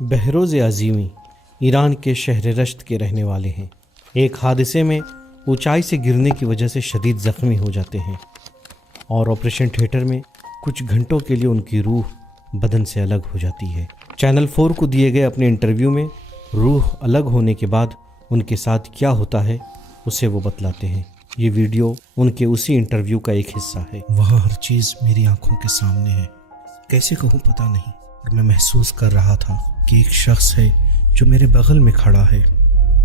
بہروز عظیمی ایران کے شہر رشت کے رہنے والے ہیں۔ ایک حادثے میں اونچائی سے گرنے کی وجہ سے شدید زخمی ہو جاتے ہیں اور آپریشن تھیٹر میں کچھ گھنٹوں کے لیے ان کی روح بدن سے الگ ہو جاتی ہے۔ چینل 4 کو دیے گئے اپنے انٹرویو میں روح الگ ہونے کے بعد ان کے ساتھ کیا ہوتا ہے اسے وہ بتلاتے ہیں۔ یہ ویڈیو ان کے اسی انٹرویو کا ایک حصہ ہے۔ وہاں ہر چیز میری آنکھوں کے سامنے ہے، کیسے کہوں پتہ نہیں، اور میں محسوس کر رہا تھا کہ ایک شخص ہے جو میرے بغل میں کھڑا ہے،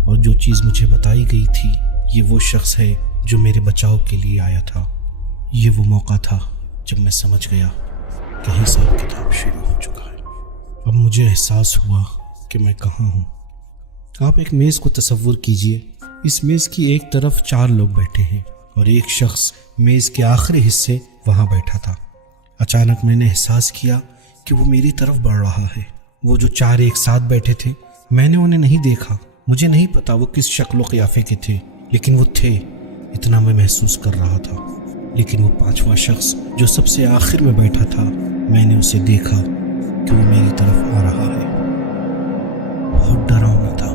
اور جو چیز مجھے بتائی گئی تھی یہ وہ شخص ہے جو میرے بچاؤ کے لیے آیا تھا۔ یہ وہ موقع تھا جب میں سمجھ گیا کہ حساب کتاب شروع ہو چکا ہے۔ اب مجھے احساس ہوا کہ میں کہاں ہوں۔ آپ ایک میز کو تصور کیجئے، اس میز کی ایک طرف 4 لوگ بیٹھے ہیں اور ایک شخص میز کے آخری حصے وہاں بیٹھا تھا۔ اچانک میں نے احساس کیا کہ وہ میری طرف بڑھ رہا ہے۔ وہ جو 4 ایک ساتھ بیٹھے تھے، میں نے انہیں نہیں دیکھا، مجھے نہیں پتا وہ کس شکل و قیافے کے تھے، لیکن وہ تھے، اتنا میں محسوس کر رہا تھا۔ لیکن وہ 5واں شخص جو سب سے آخر میں بیٹھا تھا، میں نے اسے دیکھا کہ وہ میری طرف آ رہا ہے۔ بہت ڈراؤنا تھا،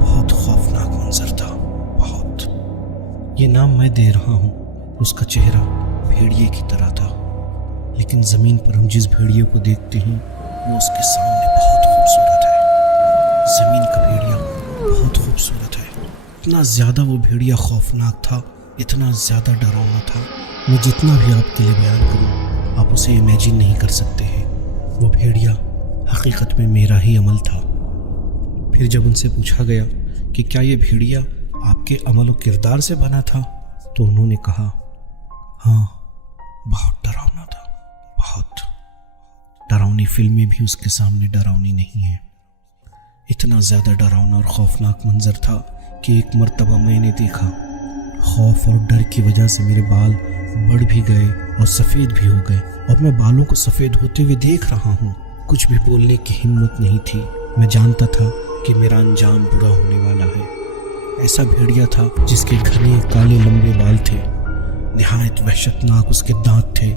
بہت خوفناک منظر تھا، بہت۔ یہ نام میں دے رہا ہوں۔ اس کا چہرہ بھیڑیے کی طرح تھا، لیکن زمین پر ہم جس بھیڑیے کو دیکھتے ہیں وہ اس کے سامنے بہت خوبصورت ہے۔ زمین کا بھیڑیا بہت خوبصورت ہے۔ اتنا زیادہ وہ بھیڑیا خوفناک تھا، اتنا زیادہ ڈراؤنا تھا، میں جتنا بھی آپ کے لیے بیان کروں آپ اسے امیجن نہیں کر سکتے ہیں۔ وہ بھیڑیا حقیقت میں میرا ہی عمل تھا۔ پھر جب ان سے پوچھا گیا کہ کیا یہ بھیڑیا آپ کے عمل و کردار سے بنا تھا، تو انہوں نے کہا ہاں، بہت ڈراؤنا تھا، بہت ڈراؤنی۔ فلمیں بھی اس کے سامنے ڈراؤنی نہیں ہیں۔ اتنا زیادہ ڈراؤنا اور خوفناک منظر تھا کہ ایک مرتبہ میں نے دیکھا، خوف اور ڈر کی وجہ سے میرے بال بڑھ بھی گئے اور سفید بھی ہو گئے، اور میں بالوں کو سفید ہوتے ہوئے دیکھ رہا ہوں۔ کچھ بھی بولنے کی ہمت نہیں تھی۔ میں جانتا تھا کہ میرا انجام برا ہونے والا ہے۔ ایسا بھیڑیا تھا جس کے گھنے کالے لمبے بال تھے، نہایت وحشتناک اس کے دانت تھے۔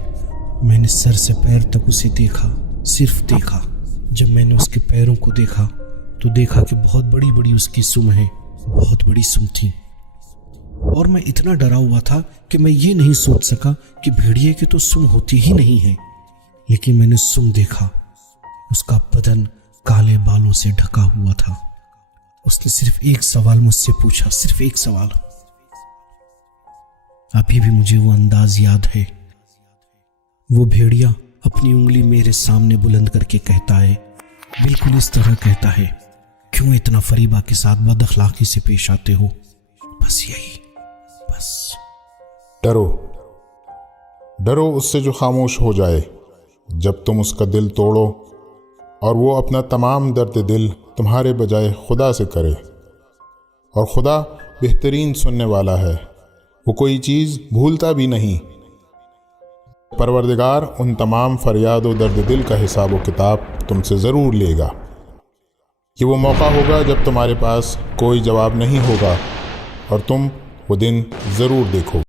میں نے سر سے پیر تک اسے دیکھا، صرف دیکھا۔ جب میں نے اس کے پیروں کو دیکھا تو دیکھا کہ بہت بڑی بڑی اس کی سم ہے، بہت بڑی سم تھی، اور میں اتنا ڈرا ہوا تھا کہ میں یہ نہیں سوچ سکا کہ بھیڑیے کی تو سم ہوتی ہی نہیں ہے۔ لیکن میں نے سم دیکھا، اس کا بدن کالے بالوں سے ڈھکا ہوا تھا۔ اس نے صرف ایک سوال مجھ سے پوچھا، صرف ایک سوال۔ ابھی بھی مجھے وہ انداز یاد ہے۔ وہ بھیڑیا اپنی انگلی میرے سامنے بلند کر کے کہتا ہے، بالکل اس طرح کہتا ہے، کیوں اتنا فریبہ کے ساتھ بد اخلاقی سے پیش آتے ہو؟ بس یہی، بس۔ ڈرو، ڈرو اس سے جو خاموش ہو جائے جب تم اس کا دل توڑو، اور وہ اپنا تمام درد دل تمہارے بجائے خدا سے کرے، اور خدا بہترین سننے والا ہے، وہ کوئی چیز بھولتا بھی نہیں۔ پروردگار ان تمام فریاد و درد دل کا حساب و کتاب تم سے ضرور لے گا۔ یہ وہ موقع ہوگا جب تمہارے پاس کوئی جواب نہیں ہوگا، اور تم وہ دن ضرور دیکھو۔